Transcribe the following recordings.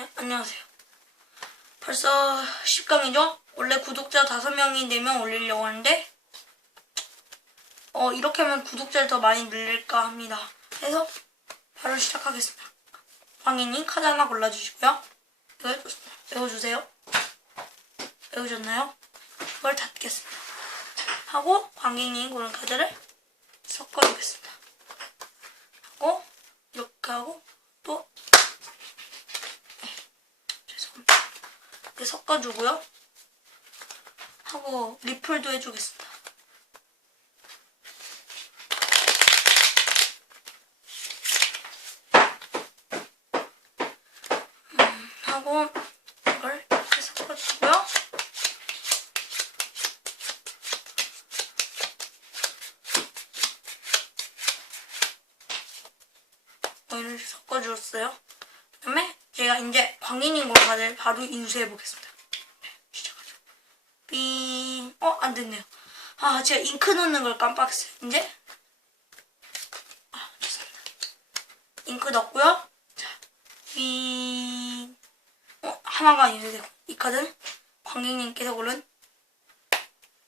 네, 안녕하세요. 벌써 10강이죠? 원래 구독자 5명이 4명 올리려고 하는데, 어, 이렇게 하면 구독자를 더 많이 늘릴까 합니다. 그래서 바로 시작하겠습니다. 광희님 카드 하나 골라주시고요. 이걸 외워주세요. 외우셨나요? 이걸 닫겠습니다. 하고, 광희님 고른 카드를 섞어주겠습니다. 하고, 이렇게 하고, 또 죄송합니다. 이렇게 섞어주고요. 하고 리플도 해주겠습니다. 음, 하고 이걸 섞어주고요. 이렇게 섞어주었어요. 그 다음에 제가 이제 광인인 공간을 바로 인수해 보겠습니다. 빙, 어, 안 됐네요. 아, 제가 잉크 넣는 걸 깜빡했어요. 이제, 아, 죄송합니다. 잉크 넣고요. 자, 빙, 어, 하나가 인수되고, 이 카드는 광인님께서 고른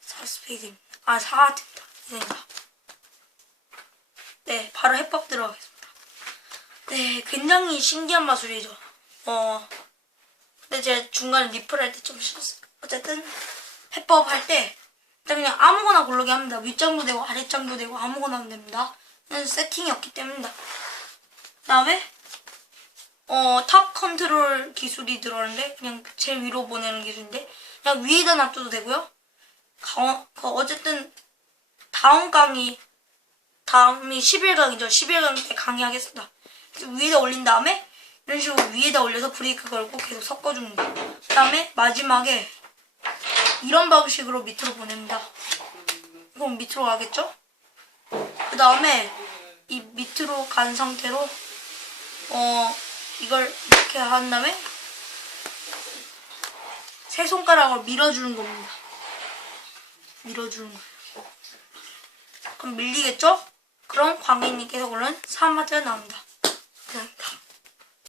사스페이드입니다. 아, 사하트입니다. 이겁니다. 네, 바로 해법 들어가겠습니다. 네, 굉장히 신기한 마술이죠. 어, 근데 제가 중간에 리플 할 때좀 싫었어요. 어쨌든, 해법 할 때, 그냥 아무거나 고르게 합니다. 윗장도 되고, 아랫장도 되고, 아무거나 하면 됩니다. 세팅이 없기 때문이다. 그 다음에, 어, 탑 컨트롤 기술이 들어가는데, 그냥 제일 위로 보내는 기술인데, 그냥 위에다 놔둬도 되고요. 가, 그 어쨌든, 다음 강의, 다음이 11강이죠. 11강 때 강의하겠습니다. 위에다 올린 다음에 이런 식으로 위에다 올려서 브레이크 걸고 계속 섞어줍니다. 그 다음에 마지막에 이런 방식으로 밑으로 보냅니다. 이건 밑으로 가겠죠? 그 다음에 이 밑으로 간 상태로 어 이걸 이렇게 한 다음에 세 손가락으로 밀어주는 겁니다. 밀어주는 거예요. 그럼 밀리겠죠? 그럼 광희님께서 고른 3마트가 나옵니다. 그냥